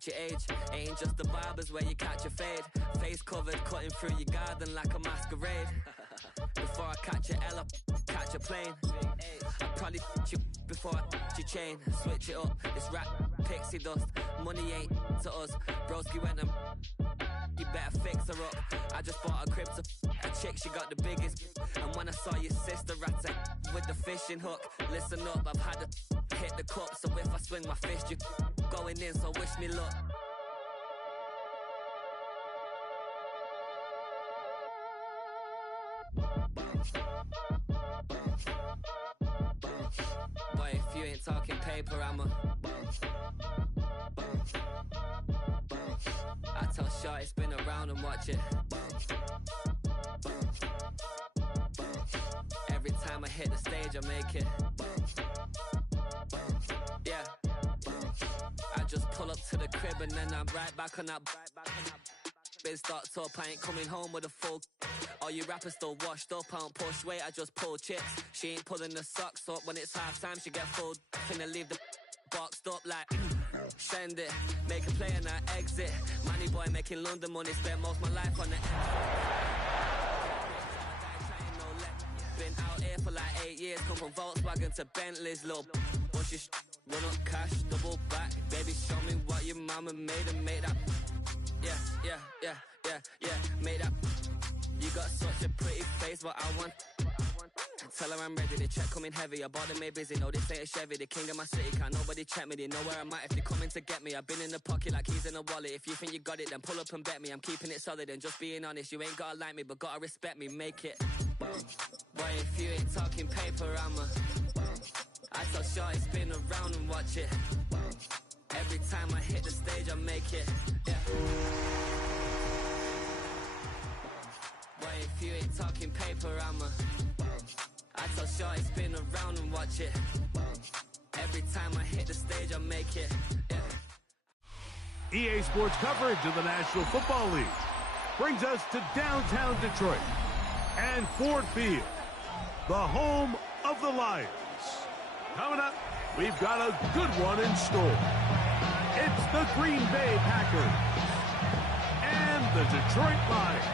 match your age. Ain't just the barbers where you catch a fade. Face covered, cutting through your garden like a masquerade. Before I catch a L, catch a plane. I'd probably you before I your chain. Switch it up, it's rap, pixie dust. Money ain't to us. Broski went and you better fix her up. I just bought a crib to a chick, she got the biggest. And when I saw your sister at with the fishing hook, listen up, I've had to hit the cup. So if I swing my fist, you going in, so wish me luck. Boy, if you ain't talking paper, I'm a I tell Shorty spin around and watch it. Every time I hit the stage, I make it. Yeah. I just pull up to the crib and then I'm right back on that. Biz starts up, I ain't coming home with a full. All you rappers still washed up, I don't push weight, I just pull chips. She ain't pulling the socks up, when it's half time she get full. Finna leave the boxed up like send it, make a play and I exit. Money boy making London money, spent most of my life on the been out here for like 8 years, come from Volkswagen to Bentley's, little bunch of run up cash, double back. Baby, show me what your mama made and make that. Yeah, made that. You got such a pretty face, but I want. Tell her I'm ready, the check coming heavy. I bought them made busy, no, this ain't a Chevy. The king of my city, can't nobody check me. They know where I'm at if they coming to get me. I've been in the pocket like keys in a wallet. If you think you got it, then pull up and bet me. I'm keeping it solid and just being honest. You ain't gotta like me, but gotta respect me, make it. Boy, if you ain't talking paper, I'm a I tell Shorty spin around and watch it. Every time I hit the stage, I make it. Yeah. Boy, if you ain't talking paper, I'm a I tell Shorty spin around and watch it. Every time I hit the stage, I make it. Yeah. EA Sports coverage of the National Football League brings us to downtown Detroit and Ford Field, the home of the Lions. Coming up, we've got a good one in store. It's the Green Bay Packers and the Detroit Lions.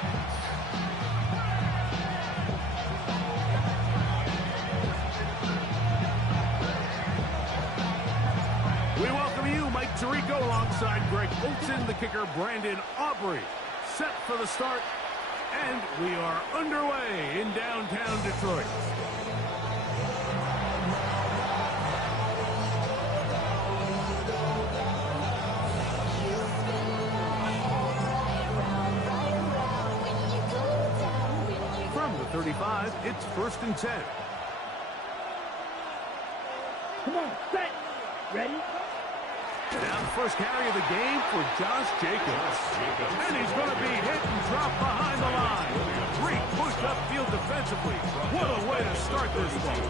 We welcome you, Mike Tirico, alongside Greg Olsen, the kicker, Brandon Aubrey, set for the start, and we are underway in downtown Detroit. From the 35, it's 1st and 10. Come on, set, ready? Now the first carry of the game for Josh Jacobs. And he's going to be hit and dropped behind the line. Great push upfield defensively. What a way to start this one.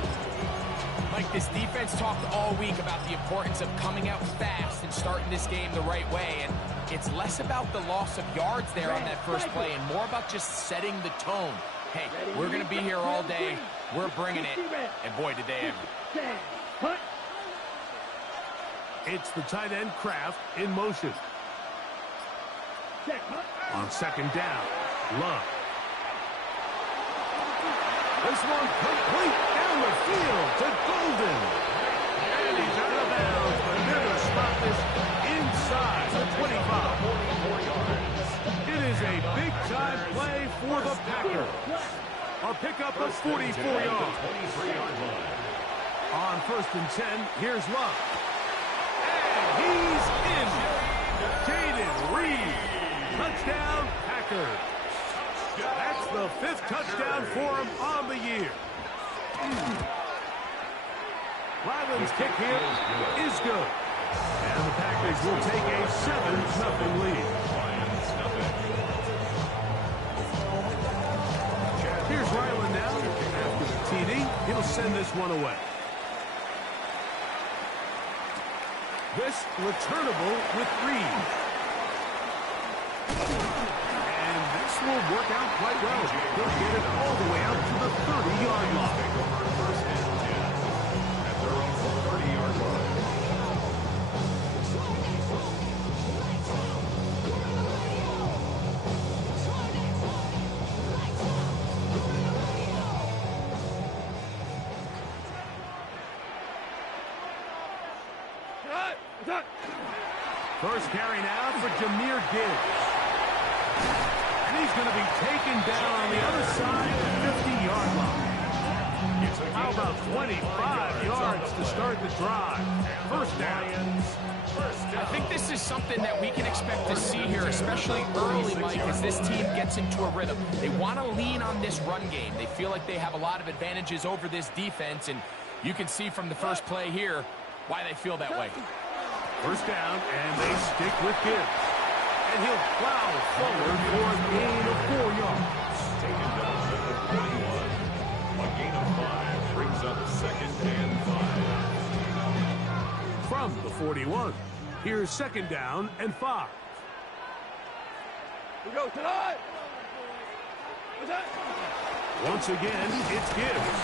Mike, this defense talked all week about the importance of coming out fast and starting this game the right way. And it's less about the loss of yards there on that first play and more about just setting the tone. Hey, we're going to be here all day. We're bringing it. And boy, did they ever. It's the tight end Kraft in motion. On 2nd down, Love. This one complete down the field to Golden. And he's out of bounds, but never spot this inside the 25. It is a big-time play for the Packers. A pickup of 44 yards. On 1st and 10, here's Love. And he's in. Jaden Reed. Touchdown, Packers. That's the 5th touchdown for him on the year. Ryland's kick here is good. And the Packers will take a 7-0 lead. Here's Ryland now. After the TD, he'll send this one away. This returnable with Reed. And this will work out quite well. He'll get it all the way out to the 30-yard line. First and 10 at their own 30-yard line. First carry now for Jahmyr Gibbs. And he's going to be taken down on the other side of the 50-yard line. How about 25 yards to start the drive? First down. I think this is something that we can expect to see here, especially early, Mike, as this team gets into a rhythm. They want to lean on this run game. They feel like they have a lot of advantages over this defense, and you can see from the first play here why they feel that way. First down, and they stick with Gibbs. And he'll plow forward for a gain of 4 yards. Taken down at the 41. A gain of 5 brings up 2nd and 5. From the 41, here's 2nd down and 5. We go tonight. Once again, it's Gibbs.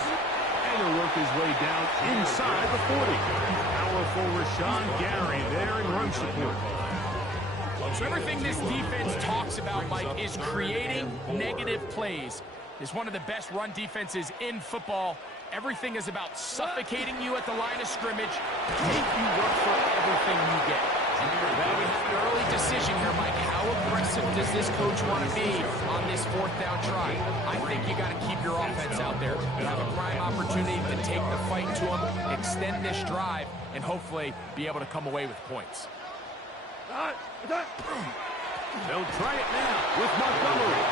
And he'll work his way down inside the 40. Powerful Rashawn Gary there in run support. So everything this defense talks about, Mike, is creating negative plays. It's one of the best run defenses in football. Everything is about suffocating you at the line of scrimmage, make you work for everything you get. Well, we have an early decision here, Mike. How aggressive does this coach want to be on this 4th down try? I think you got to keep your offense out there. You have a prime opportunity to take the fight to them, extend this drive, and hopefully be able to come away with points. They'll try it now with Montgomery.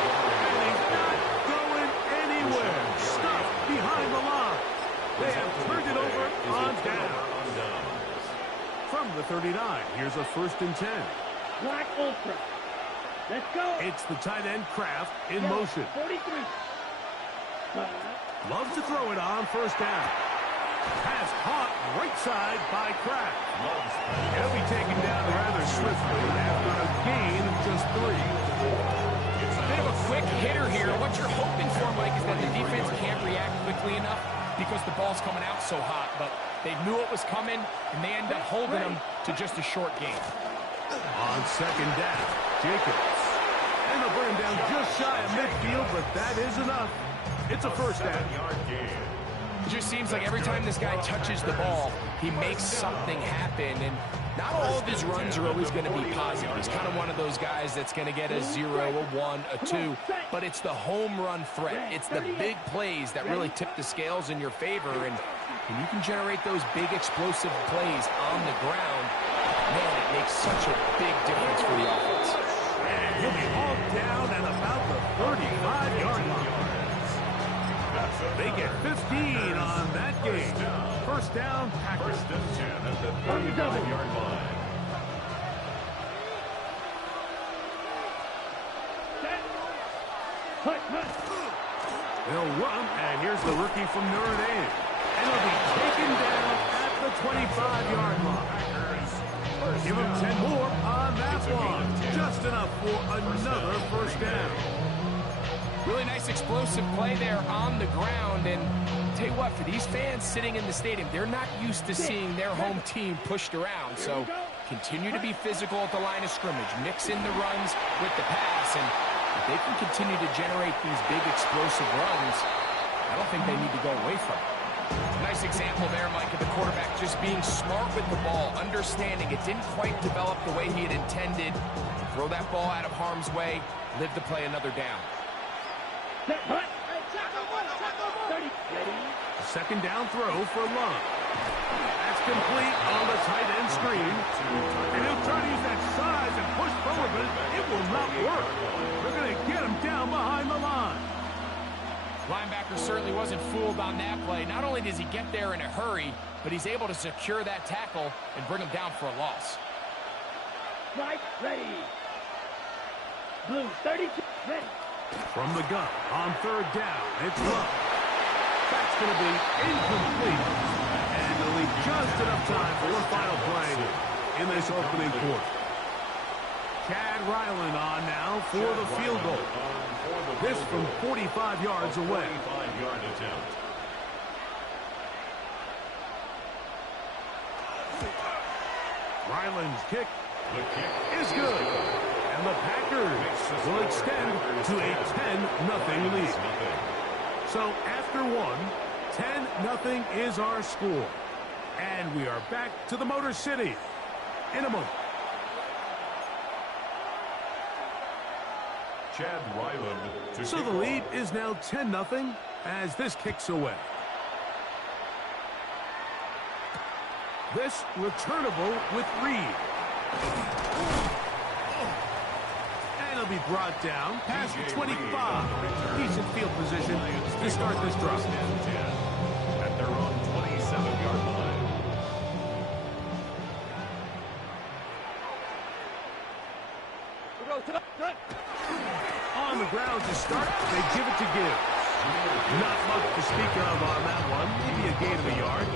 And he's not going anywhere. Stuffed behind the line. They have turned it over on down. From the 39, here's a 1st and 10. Black Ultra. Let's go. It's the tight end Kraft in motion. 43. Loves to throw it on 1st down. Pass caught right side by Kraft. He'll be taken down rather swiftly after a gain of just 3. They have a quick hitter here. What you're hoping for, Mike, is that the defense can't react quickly enough because the ball's coming out so hot. But they knew it was coming, and they end up holding them to just a short gain. On 2nd down, Jacobs. And they'll bring him down just shy of midfield, but that is enough. It's a 1st down. It just seems like every time this guy touches the ball, he makes something happen. And not all of his runs are always going to be positive. He's kind of one of those guys that's going to get a 0, a 1, a 2. But it's the home run threat. It's the big plays that really tip the scales in your favor. And when you can generate those big explosive plays on the ground, man, it makes such a big difference for the offense. And he'll be hauled down at about the 35-yard line. They get 15 on that game. 1st down, Packers. 1st and 10 at the 35-yard line. They'll run, and here's the rookie from Notre Dame. And he'll be taken down at the 25-yard line. Give him 10 more on that one. Just enough for another 1st down. Really nice explosive play there on the ground. And I'll tell you what, for these fans sitting in the stadium, they're not used to seeing their home team pushed around. So continue to be physical at the line of scrimmage. Mix in the runs with the pass. And if they can continue to generate these big explosive runs, I don't think they need to go away from it. Nice example there, Mike, of the quarterback just being smart with the ball, understanding it didn't quite develop the way he had intended. Throw that ball out of harm's way, live to play another down. 2nd down throw for Love. That's complete on the tight end screen. And he'll try to use that size and push forward, but it will not work. They're going to get him down behind the line. Linebacker certainly wasn't fooled on that play. Not only does he get there in a hurry, but he's able to secure that tackle and bring him down for a loss. Right, ready. Blue, 32, ready. From the gun on 3rd down, it's Love. That's going to be incomplete. And they'll leave just enough time for one final play in this opening quarter. Chad Ryland on now for the field goal. This from 45 yards away. 45-yard attempt. Ryland's kick is good. And the Packers will extend to a 10-0 lead. So after one, 10-0 is our score. And we are back to the Motor City. in a moment. Chad Ryland to So kick the off. lead is now 10-0 as this kicks away. This returnable with Reed. And he'll be brought down past the 25. Decent field position to start this drive. At their own 27-yard line. On the ground to start, they give it to Gibbs. Not much to speak of on that one. Maybe a gain of a yard.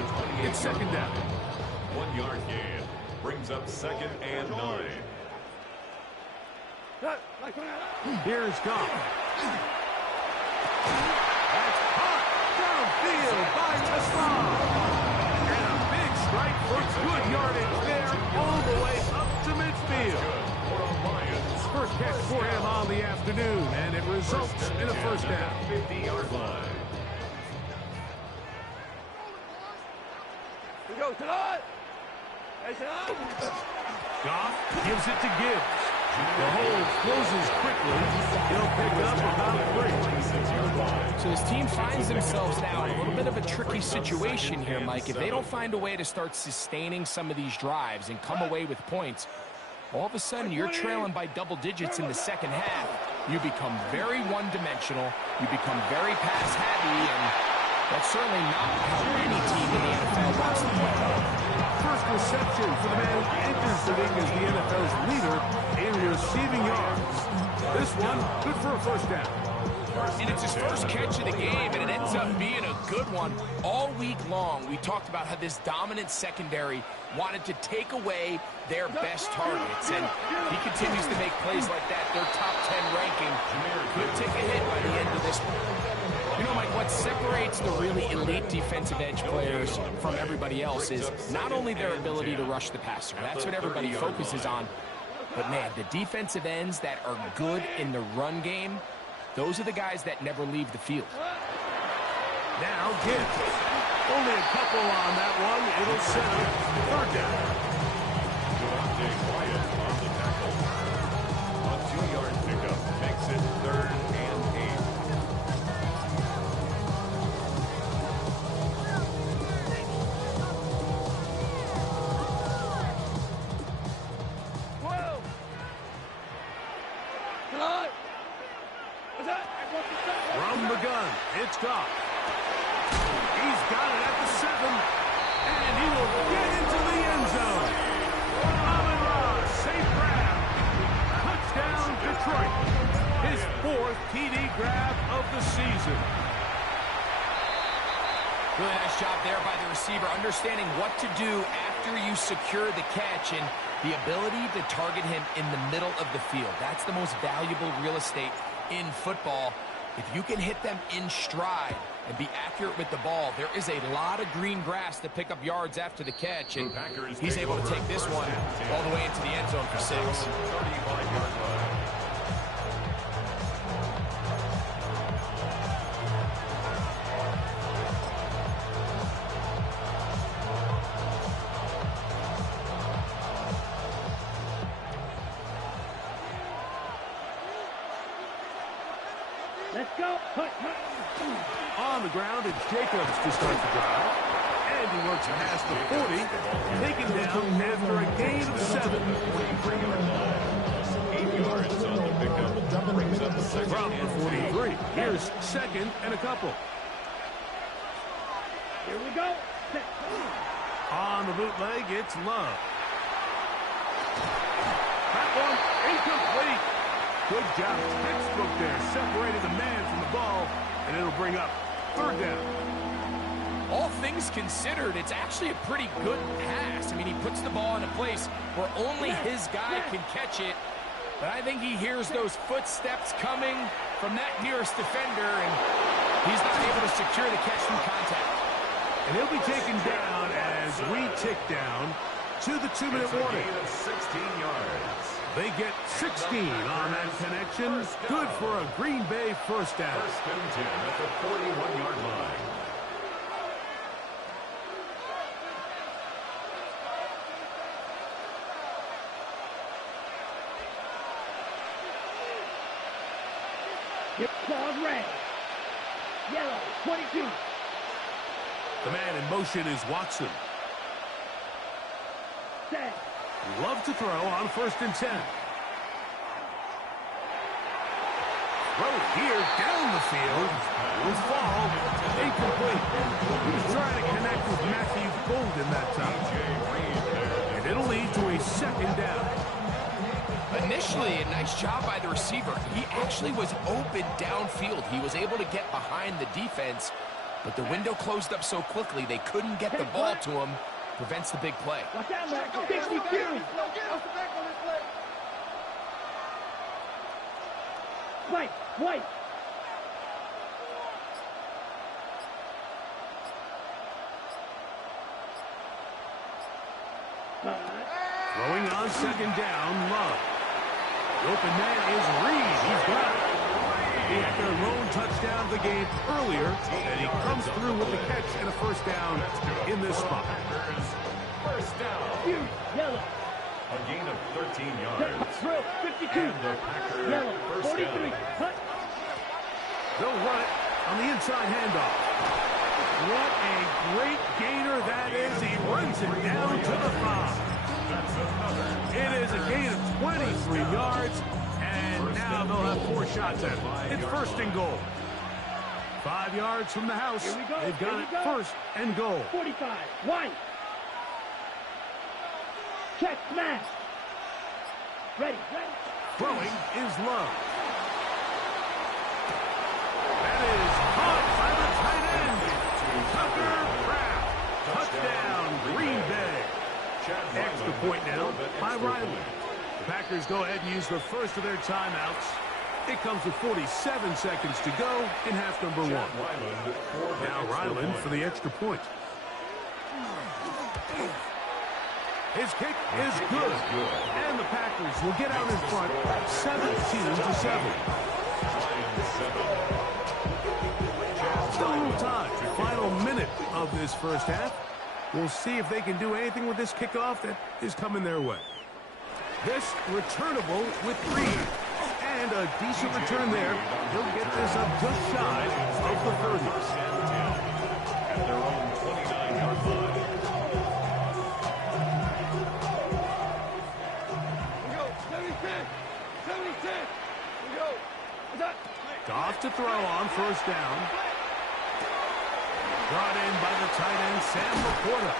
It's second down. 1 yard gain brings up 2nd and 9. Here's Goff. That's caught downfield by Islam. And a big strike for good yardage there all the way up to midfield. First catch for him on the afternoon, and it results in a first down. 50-yard line. Goff gives it to Gibbs. The hole closes quickly. He'll pick up about 3. So this team finds themselves now in a little bit of a tricky situation here, Mike. If they don't find a way to start sustaining some of these drives and come away with points, all of a sudden you're trailing by double digits in the second half. You become very one-dimensional. You become very pass-happy, and that's certainly not how any team in the NFL wants to play. First reception for the man who enters the league as the NFL's leader in receiving yards. This one, good for a first down. And it's his first catch of the game, and it ends up being a good one. All week long, we talked about how this dominant secondary wanted to take away their best targets, and he continues to make plays like that. Their top 10 ranking could take a hit by the end of this one. You know, Mike, what separates the really elite defensive edge players from everybody else is not only their ability to rush the passer. That's what everybody focuses on. But, man, the defensive ends that are good in the run game, those are the guys that never leave the field. Now Gibbs. Only a couple on that one. It'll set up third down. Devontae Wyatt on the tackle. A 2-yard pickup makes it 3rd and 8. From the gun, it's Goff. He's got it at the 7, and he will get into the end zone. Amon-Ra, safe grab. Touchdown, Detroit. His 4th TD grab of the season. Really nice job there by the receiver, understanding what to do after you secure the catch and the ability to target him in the middle of the field. That's the most valuable real estate in football. If you can hit them in stride and be accurate with the ball, there is a lot of green grass to pick up yards after the catch, and he's able to take this one all the way into the end zone for 6. 35-yard line. Let's go. On the ground, it's Jacobs to start the drive. And he works past the 40, taken down after a gain of 7. 8 yards on the pickup brings up 2nd From and the 43, here's 2nd and a couple. Here we go. On the bootleg, it's Love. That one incomplete. Good job. Textbook there. Separated the man from the ball, and it'll bring up third down. All things considered, it's actually a pretty good pass. I mean, he puts the ball in a place where only his guy can catch it. But I think he hears those footsteps coming from that nearest defender, and he's not able to secure the catch from contact. And he'll be taken down as we tick down to the 2-minute warning. 16 yards. They get 16 on that connection. Good for a Green Bay first down. 1st and 10 at the 41-yard line. Hip claws red. Yellow, 22. The man in motion is Watson. Set. Love to throw on 1st and 10. Throw here down the field. Will fall. Incomplete. He was trying to connect with Matthew Golden that time. And it'll lead to a 2nd down. Initially, a nice job by the receiver. He actually was open downfield. He was able to get behind the defense, but the window closed up so quickly they couldn't get the ball to him. Prevents the big play. Watch out, Mac. 62. White, white. Throwing on 2nd down, Love. The open man is Reed. He's got it. He had their lone touchdown of the game earlier, and he comes through with the catch and a 1st down in this spot. 1st down. Yellow. A gain of 13 yards. Throw, 52. And the Packers Yellow, 1st 43. down. Cut. They'll run it on the inside handoff. What a great gainer that is. He runs it down to the 5. It is a gain of 23 yards, and now they'll have 4 shots at it. It's 1st and goal. 5 yards from the house. Here we go. They've got Here we it go. 1st and goal. 45. White. Check, smash. Ready, ready. Throwing is Love. That is caught by the tight end. Tucker Kraft. Touchdown, Green Bay. Extra point now by Riley. The Packers go ahead and use the first of their timeouts. It comes with 47 seconds to go in half number 1. Now Ryland for the extra point. His kick is good. And the Packers will get out in front 17-7. Still a little time. Final minute of this 1st half. We'll see if they can do anything with this kickoff that is coming their way. This returnable with Reed. And a decent return there. He'll get this up just shy of the 30s. At their own 29-yard line. We go. 76. 76. We go. What's that? Goff to throw on 1st down. Brought in by the tight end, Sam Laporta.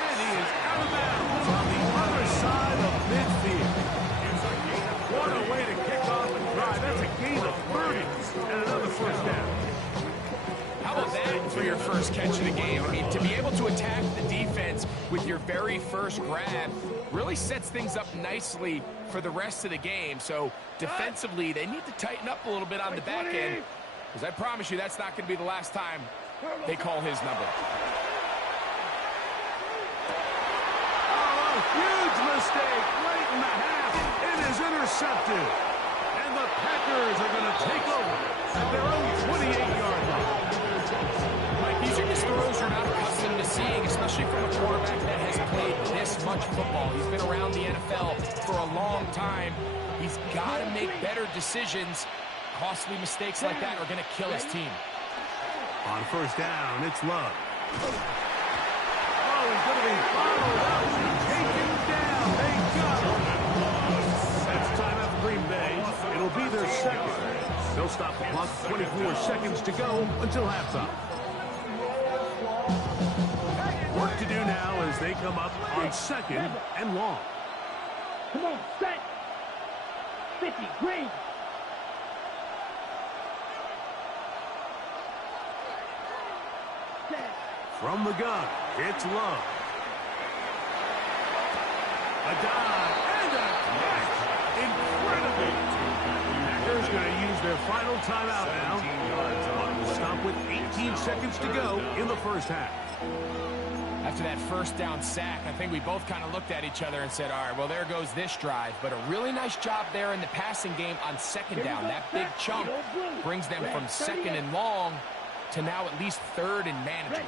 And he is out of bounds on the other side of midfield. What a way to kick off and drive. That's a gain of 30 and another 1st down. How about that for your first catch of the game? I mean, to be able to attack the defense with your very first grab really sets things up nicely for the rest of the game. So defensively, they need to tighten up a little bit on the back end, because I promise you that's not going to be the last time they call his number. Oh, huge mistake late in the half. It is intercepted. And the Packers are going to take over at their own 28-yard line. Mike, these are just throws you're not accustomed to seeing, especially from a quarterback that has played this much football. He's been around the NFL for a long time. He's got to make better decisions. Costly mistakes like that are going to kill his team. On 1st down, it's Love. Oh, he's going to be followed up. Taken down. They got him. That's timeout for Green Bay. It'll be their 2nd. They'll stop the clock. 24 seconds to go until halftime. Work to do now as they come up on 2nd and long. Come on, set. 50, Green. Set. From the gun, it's Love. A dive and a catch. Incredible. Packers going to use their final timeout now. We'll stop with 18 seconds to go in the 1st half. After that 1st down sack, I think we both kind of looked at each other and said, all right, well, there goes this drive. But a really nice job there in the passing game on 2nd down. That big chunk brings them from 2nd and long to now at least 3rd and manageable.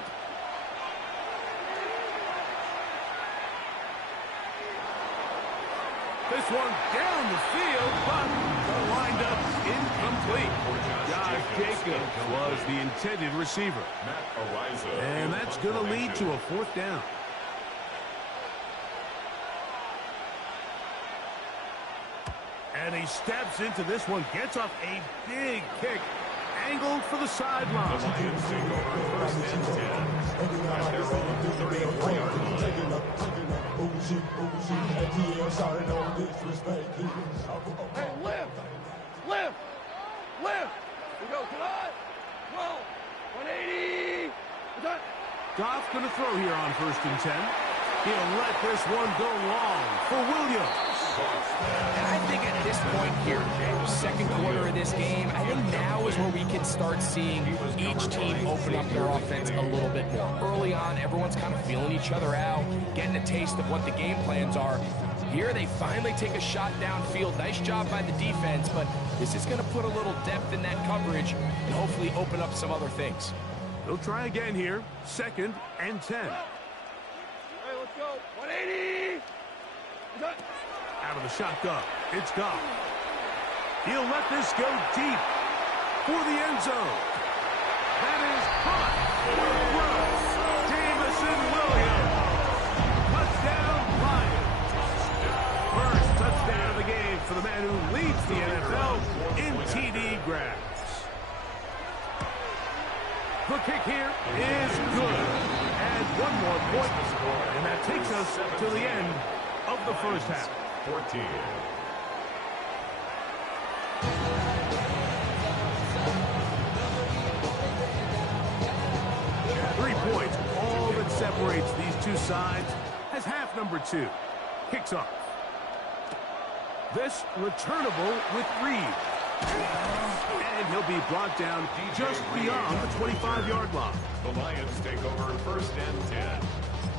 This one down the field, but the windup incomplete. Jacobs was the intended receiver. Matt Ariza. And that's going to lead to a 4th down. And he steps into this one, gets off a big kick, angled for the sideline. The Lions take over 1st and 10 at their own 34-yard line. Hey, lift! Lift! Lift! We go, come on! Roll! 180! Goff going to throw here on 1st and 10. He'll let this one go long for Williams. And I think at this point here, second quarter of this game, I think now is where we can start seeing each team open up their offense a little bit more. Early on, everyone's kind of feeling each other out, getting a taste of what the game plans are. Here they finally take a shot downfield. Nice job by the defense, but this is going to put a little depth in that coverage and hopefully open up some other things. They'll try again here, 2nd and 10. Hey, let's go! 180! Out of the shotgun, it's Goff. He'll let this go deep for the end zone. That is caught for a run. Jamison Williams. Touchdown, Lions. First touchdown of the game for the man who leads the NFL in TD grabs. The kick here is good. And one more point to score, and that takes us to the end of the first half. 14. Points, all that separates these two sides, as half number 2 kicks off. This returnable with Reed. And he'll be brought down just beyond the 25-yard line. The Lions take over 1st and 10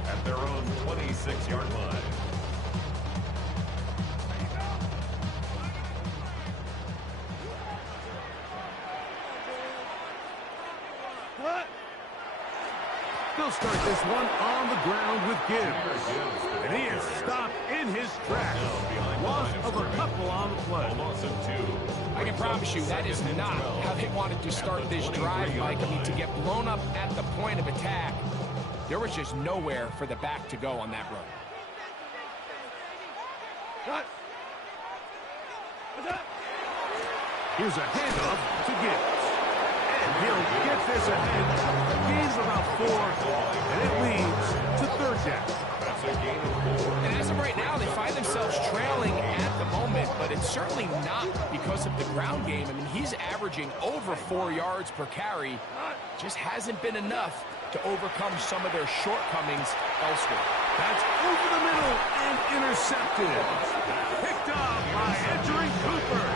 at their own 26-yard line. They'll start this one on the ground with Gibbs. And he is stopped in his tracks. Loss of a couple on the play. A loss of 2. I can promise you that is not how they wanted to start this drive, Mike. I mean, to get blown up at the point of attack, there was just nowhere for the back to go on that run. Here's a handoff to Gibbs. And he'll get this ahead. Gains about 4, and it leads to 3rd down. That's a gain of 4. And as of right now, they find themselves trailing at the moment, but it's certainly not because of the ground game. I mean, he's averaging over 4 yards per carry. Just hasn't been enough to overcome some of their shortcomings elsewhere. That's over the middle and intercepted. Picked up by Edgerrin Cooper.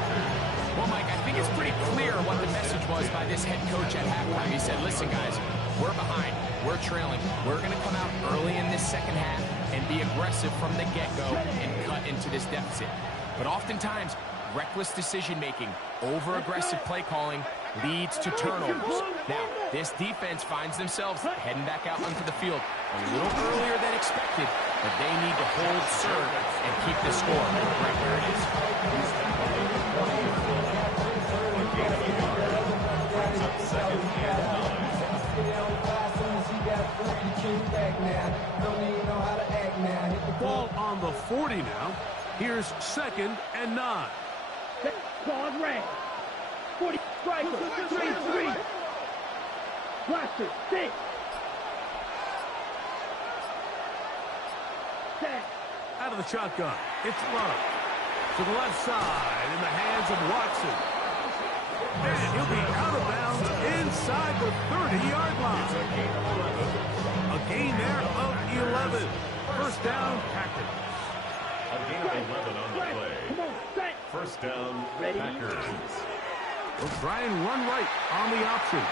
Well, Mike, I think it's pretty clear what the message was by this head coach at halftime. He said, listen, guys, we're behind. We're trailing. We're going to come out early in this second half and be aggressive from the get-go and cut into this deficit. But oftentimes, reckless decision-making, over-aggressive play calling leads to turnovers. Now, this defense finds themselves heading back out onto the field a little earlier than expected, but they need to hold serve and keep the score right where it is. Ball on the 40 now. Here's 2nd and 9. Ball red. 40 striker. 3-3. Blaster. 6. 10. Out of the shotgun. It's Love. To the left side in the hands of Watson. And he'll be out of bounds inside the 30-yard line. A gain there of 11. First down, Packers. A gain of 11 on the play. First down, Packers. They'll try and run right on the option.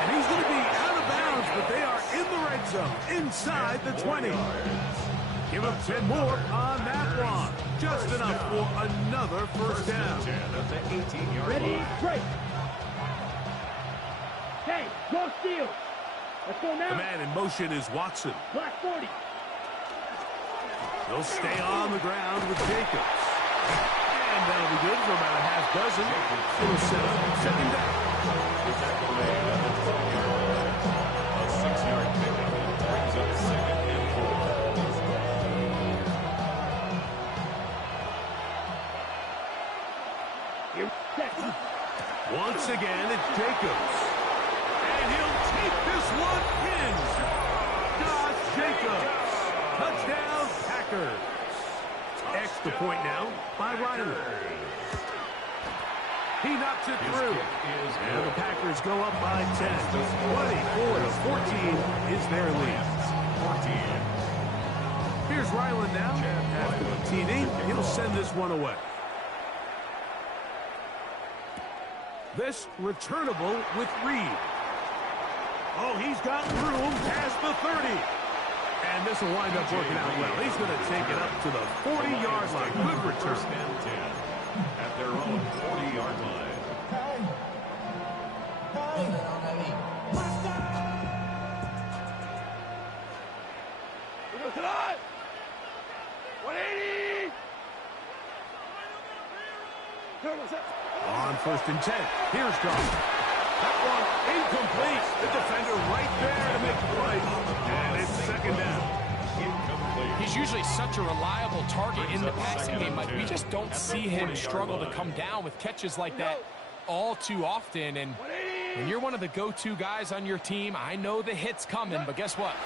And he's going to be out of bounds, but they are in the red zone, inside the 20. Give him 10 more on that one. Just enough for another first down. 10 at the 18-yard Ready, line. break. Hey, go steal. Let's go now. The man in motion is Watson. Black 40. They'll stay on the ground with Jacobs. And that'll be good for about a half doesn't. It'll set up second down. The tackle made at the 12-yard line. A 6-yard pickup brings up 2nd and 4. Once again, it's Jacobs. And he'll take this one in. Josh Jacobs. Touchdown, Packers. Extra point now by Riley. He knocks it through. And the Packers go up by 10. 24-14 is their lead. 14. Here's Ryland now. After the TD, he'll send this one away. This returnable with Reed. Oh, he's got room past the 30. And this will wind up working out well. He's going to take it up to the 40-yard line. Good return. 1st and 10 at their own 40-yard line. We go tonight. 180. On 1st and 10. Here's Goff. That one incomplete. The defender right there to make the play. And it's 2nd down. He's usually such a reliable target in the passing game. Like, we just don't see him struggle to come down with catches like that all too often. And when you're one of the go-to guys on your team, I know the hit's coming, but guess what?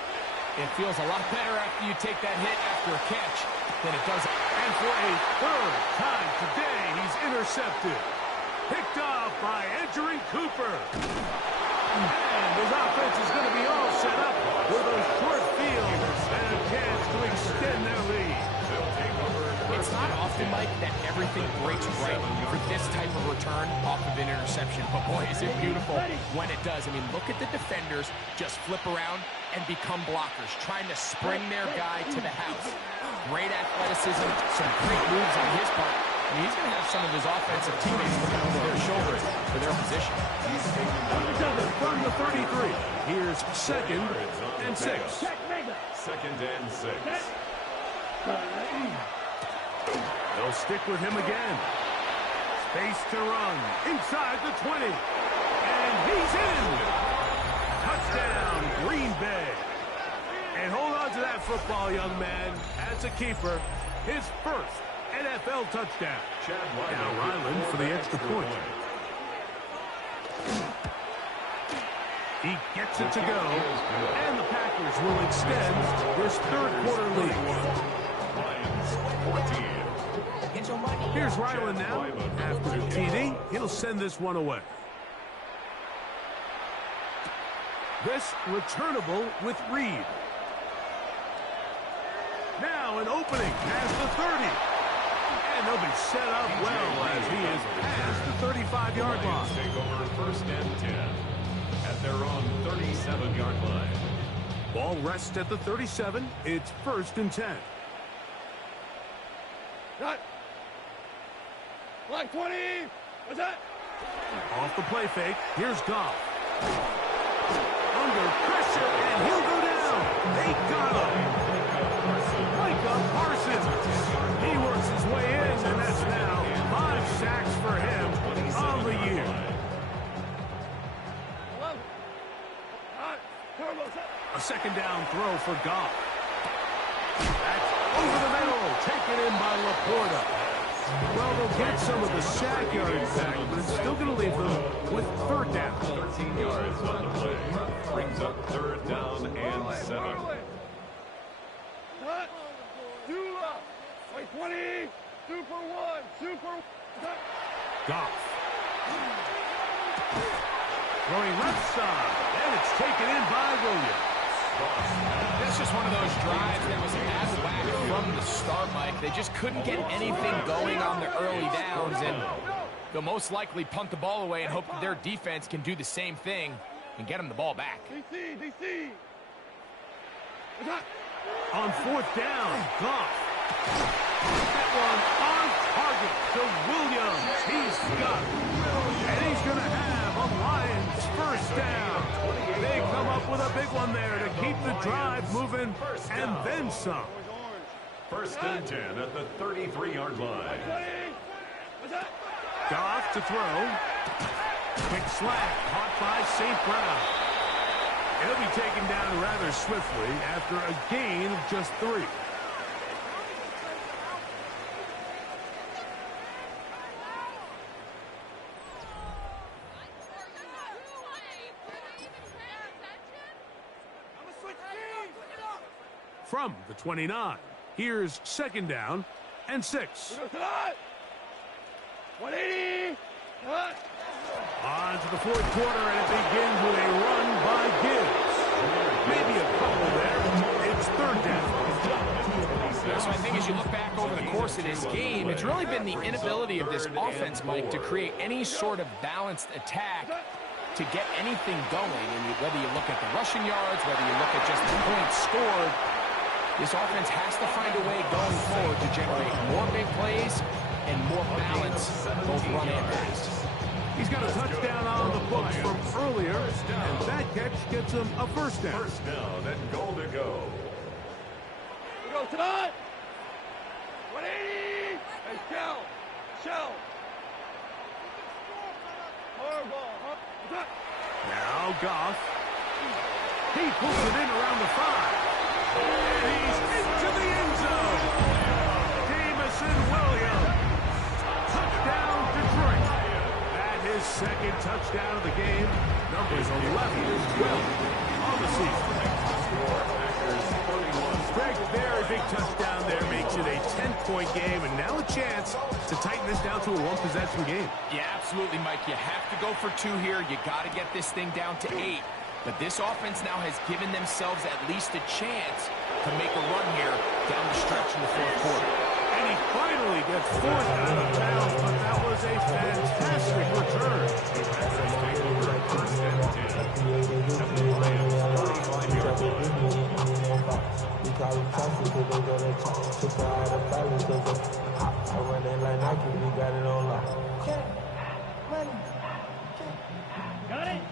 It feels a lot better after you take that hit after a catch than it does. And for a 3rd time today, he's intercepted. Picked off by Edgerrin Cooper. And his offense is going to be all set up with a short field and a chance to extend their lead. It's not often, Mike, that everything breaks right for this type of return off of an interception. But boy, is it beautiful when it does. I mean, look at the defenders just flip around and become blockers, trying to spring their guy to the house. Great athleticism, some great moves on his part. I mean, he's going to have some of his offensive teammates looking over their shoulders for their position. From the 33. Here's 2nd and 6. 2nd and 6. They'll stick with him again. Space to run. Inside the 20. And he's in. Touchdown, Green Bay. And hold on to that football, young man. As a keeper, his first NFL touchdown. Now Ryland for the extra point. He gets it to go. And the Packers will extend this 3rd quarter lead. Lions 14. Here's Ryland now. After the TD, he'll send this one away. This returnable with Reed. Now an opening past the 30. And they'll be set up well as he is past the 35-yard line. Take over 1st and 10 at their own 37-yard line. Ball rests at the 37. It's 1st and 10. Cut. Line 20. What's that? Off the play fake. Here's Goff. Under pressure, and he'll go down. They got him. Micah Parsons. He works his way in, and that's now 5 sacks for him on the year. A 2nd down throw for Goff. That's over the middle, taken in by Laporta. Well, they'll get some of the sack yards back, but it's still going to leave them with 3rd down. 13 yards on the play. Brings up 3rd down and 7. Cut. 2 up. Wait, 20. 2 for 1. 2 for 1. Cut. Goff. Throwing left side, and it's taken in by Williams. That's just one of those drives that was out of whack from the start, Mike. They just couldn't get anything going on the early downs, and they'll most likely punt the ball away and hope that their defense can do the same thing and get them the ball back. DC. On 4th down, Goff. That one on target to Williams. He's got it. And he's going to have a Lions 1st down. They come up with a big one there to keep the drive moving and then some. 1st and 10 at the 33-yard line. Goff to throw. Quick slant, caught by St. Brown. He'll be taken down rather swiftly after a gain of just 3. From the 29, here's 2nd down and 6. 180. On to the 4th quarter, and it begins with a run by Gibbs. Maybe a couple there. It's 3rd down. So I think as you look back over the course of this game, it's really been the inability of this offense, Mike, to create any sort of balanced attack to get anything going. And whether you look at the rushing yards, whether you look at just the points scored, this offense has to find a way going forward to generate more big plays and more balance, both run and pass. He's got a touchdown on the books from earlier, and that catch gets him a 1st down. 1st down and goal to go. We go tonight. 180. Hey, Shell. Shell. Hard ball. Now Goff. He pulls it in around the 5. And he's into the end zone. Jameson Williams. Touchdown, Detroit. That his 2nd touchdown of the game. Numbers 11 and 12 on the season. Greg, very big touchdown there makes it a 10-point game, and now a chance to tighten this down to a 1-possession game. Yeah, absolutely, Mike. You have to go for 2 here. You got to get this thing down to 8. But this offense now has given themselves at least a chance to make a run here down the stretch in the 4th quarter. And he finally gets forced out of bounds, but that was a fantastic return. Take over 1st and 10. At the Lions' 35-yard line. Got it.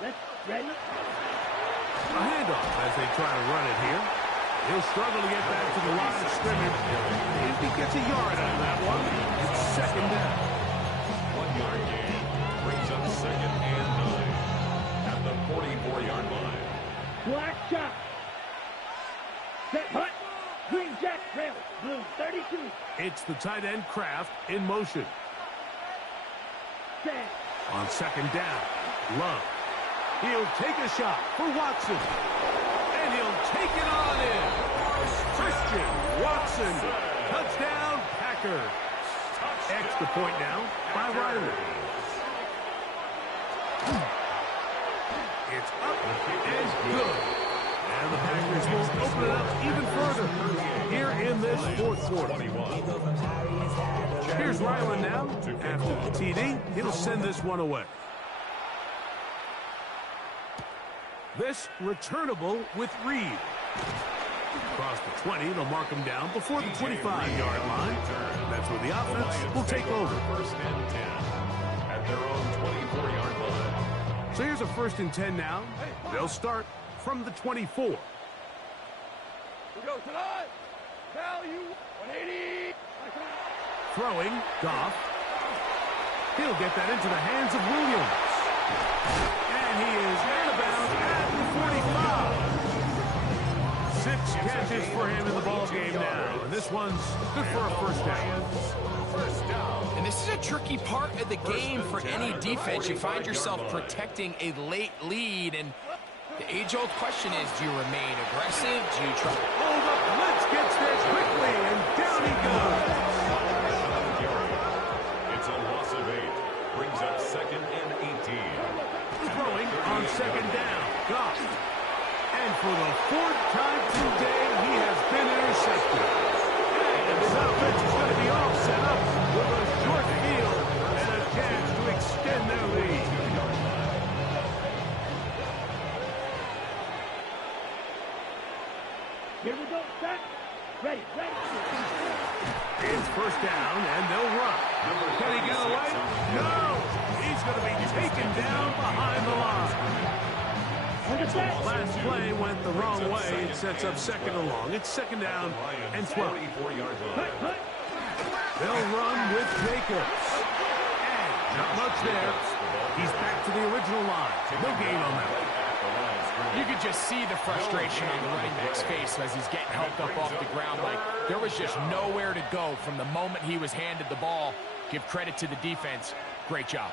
Let's ready. A handoff as they try to run it here. He'll struggle to get back to the line of scrimmage. If he gets a yard on that one, it's 2nd down. 1-yard gain brings up 2nd and 9 at the 44-yard line. Black shot. Set hut. Green jack rail. Blue 32. It's the tight end Kraft in motion. Set. On 2nd down, Love. He'll take a shot for Watson. And he'll take it on in. Christian Watson. Touchdown, Packers. Extra point now by Riley. It's up and good. And the Packers will open it up even further here in this 4th quarter. Here's Ryland now. After the TD, he'll send this one away. This returnable with Reed. Across the 20, they'll mark him down before the 25-yard line. That's where the offense will take over. 1st and 10 at their own 24-yard line. So here's a 1st and 10 now. They'll start from the 24. We go tonight. Value 180. Throwing, Goff. He'll get that into the hands of Williams. And he is out of bounds at the 45. 6 catches for him in the ballgame now. And this one's good for a 1st down. And this is a tricky part of the game for any defense. You find yourself protecting a late lead, and the age-old question is, do you remain aggressive? Do you try? Oh, the blitz gets there quickly, and down he goes. It's a loss of 8. Brings up 2nd and 18. Throwing on 2nd down. Goff. And for the 4th time today, he has been intercepted. And his offense is going to be all set up with a short field and a chance to extend their lead. Here we go. Set. Ready. Ready. It's 1st down, and they'll run. Can he get away? No! He's going to be taken down behind the line. Last play went the wrong way. It sets up second and long. It's second down and 12. They'll run with Jacobs. And not much there. He's back to the original line. No gain on that. You could just see the frustration on the running back's face as he's getting helped up off the ground. Like, there was just nowhere to go from the moment he was handed the ball. Give credit to the defense. Great job.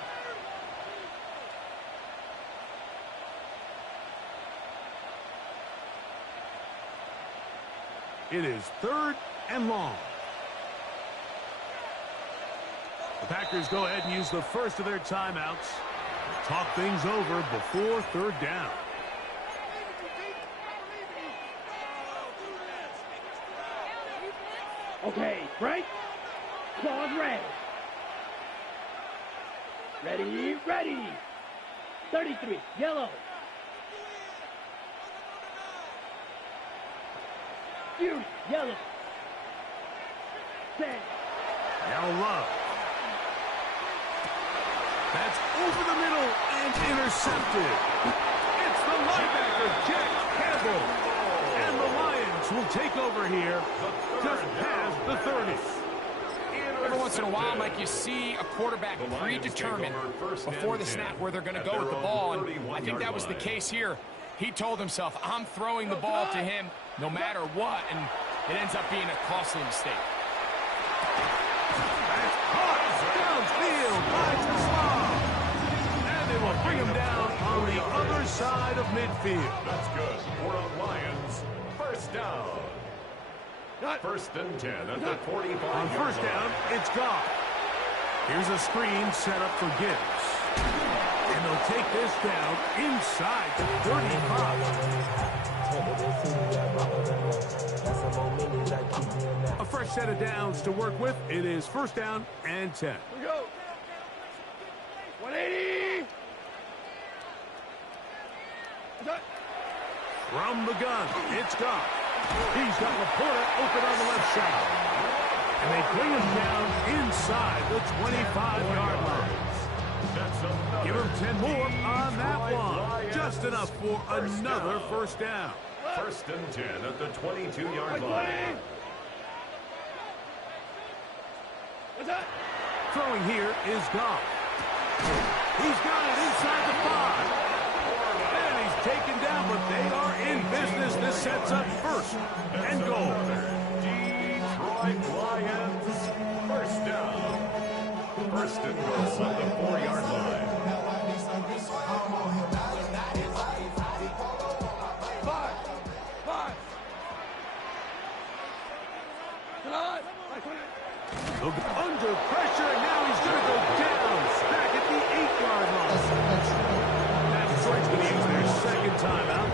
It is third and long. The Packers go ahead and use the first of their timeouts. Talk things over before third down. Okay, Frank. Claws red. Ready, ready. 33, yellow. Fury, yellow. 10. Now Love. That's over the middle and intercepted. It's the linebacker, Jack Campbell. And the Lions will take over here just past the 30. Every once in a while, Mike, you see a quarterback predetermined before the snap where they're going to go with the ball, and I think that was the case here. He told himself, I'm throwing the ball to him no matter what, and it ends up being a costly mistake. That's caught downfield by Tesla. And they will bring him down on the other side of midfield. That's good. We're on Lions. First down. First and 10 at the 45. On first down, it's Goff. Here's a screen set up for Gibbs. And they'll take this down inside the 35. A fresh set of downs to work with. It is first down and 10. Here we go. 180. From the gun, it's Goff. He's got Laporta open on the left side. And they bring him down inside the 25-yard line. Give him 10 more on that one. Just enough for another first down. First and 10 at the 22-yard line. Throwing here is Goff. He's got it inside the 5. And he's taken down, but they are in business. This sets up first and goal. Detroit Lions. First down. First and goal at the 4-yard line. 5. Look, under pressure, and now he's going to go down. Back at the 8-yard line. That's Detroit's going to use their second timeout.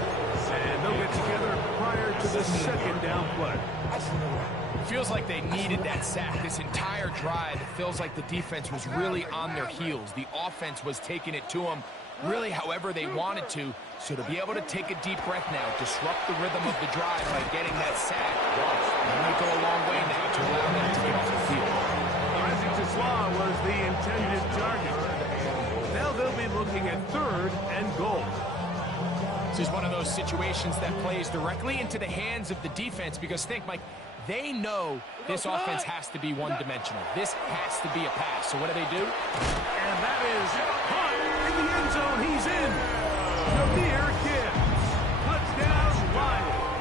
And they'll get together prior to the second down play. It feels like they needed that sack this entire drive. It feels like the defense was really on their heels. The offense was taking it to them really however they wanted to. So to be able to take a deep breath now, disrupt the rhythm of the drive by getting that sack, that might go a long way now to allow them to get off the field. Isaac Tesla was the intended target. Now they'll be looking at third and goal. This is one of those situations that plays directly into the hands of the defense because think, Mike, they know this offense has to be one-dimensional. This has to be a pass. So what do? And that is caught in the end zone. He's in. Jahmyr Gibbs. Touchdown, Lions.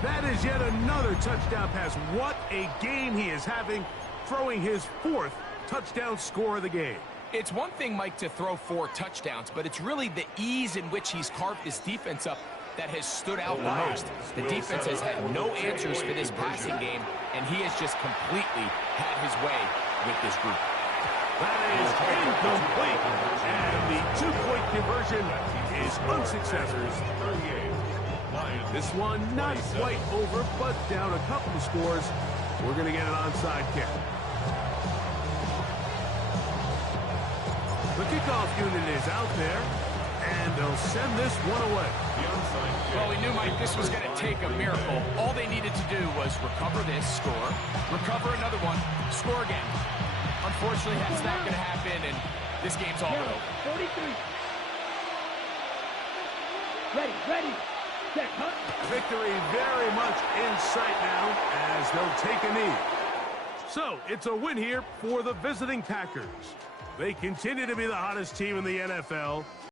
That is yet another touchdown pass. What a game he is having, throwing his 4th touchdown score of the game. It's one thing, Mike, to throw 4 touchdowns, but it's really the ease in which he's carved this defense up that has stood out the most. The defense has had no answers for this passing game, and he has just completely had his way with this group. That is incomplete, and the 2-point conversion is unsuccessful. This one not quite over, but down a couple of scores. We're going to get an onside kick. The kickoff unit is out there, and they'll send this one away. Well, we knew, Mike, this was going to take a miracle. All they needed to do was recover this, score, recover another one, score again. Unfortunately, that's not going to happen, and this game's all over. 43. Ready. Set, cut. Victory very much in sight now as they'll take a knee. So, it's a win here for the visiting Packers. They continue to be the hottest team in the NFL.